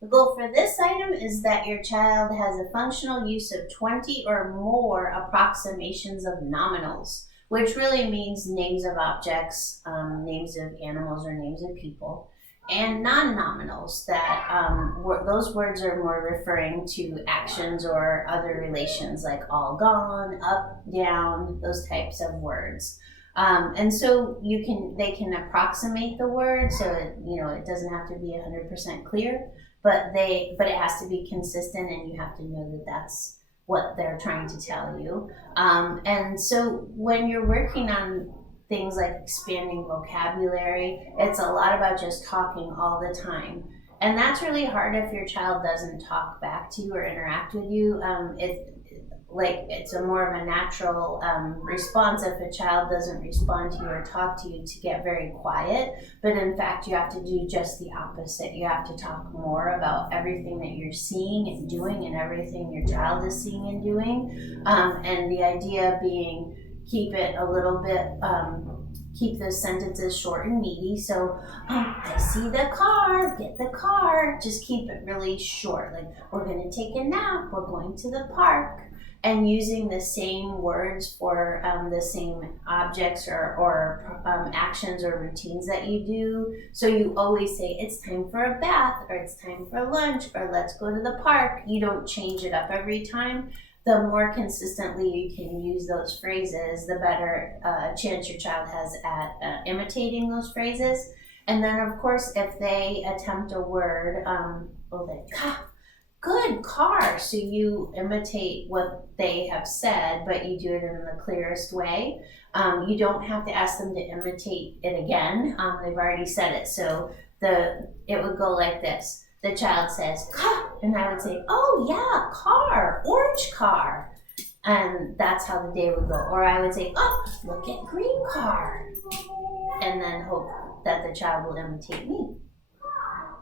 The goal for this item is that your child has a functional use of 20 or more approximations of nominals, which really means names of objects, names of animals, or names of people, and non-nominals that those words are more referring to actions or other relations like all gone, up, down, those types of words. And so they can approximate the word, so it doesn't have to be 100% clear, but it has to be consistent, and you have to know that that's what they're trying to tell you. And so when you're working on things like expanding vocabulary, it's a lot about just talking all the time. And that's really hard if your child doesn't talk back to you or interact with you. It's a more of a natural response if a child doesn't respond to you or talk to you to get very quiet. But in fact, you have to do just the opposite. You have to talk more about everything that you're seeing and doing and everything your child is seeing and doing. And the idea being keep it a little bit, keep the sentences short and meaty. So, I see the car, get the car. Just keep it really short. Like, we're going to take a nap, we're going to the park. And using the same words for the same objects or actions or routines that you do. So you always say, it's time for a bath, or it's time for lunch, or let's go to the park. You don't change it up every time. The more consistently you can use those phrases, the better chance your child has at imitating those phrases. And then, of course, if they attempt a word, good car. So you imitate what they have said, but you do it in the clearest way. You don't have to ask them to imitate it again. They've already said it. So it would go like this. The child says, car, and I would say, oh yeah, car, orange car. And that's how the day would go. Or I would say, oh, look at green car. And then hope that the child will imitate me.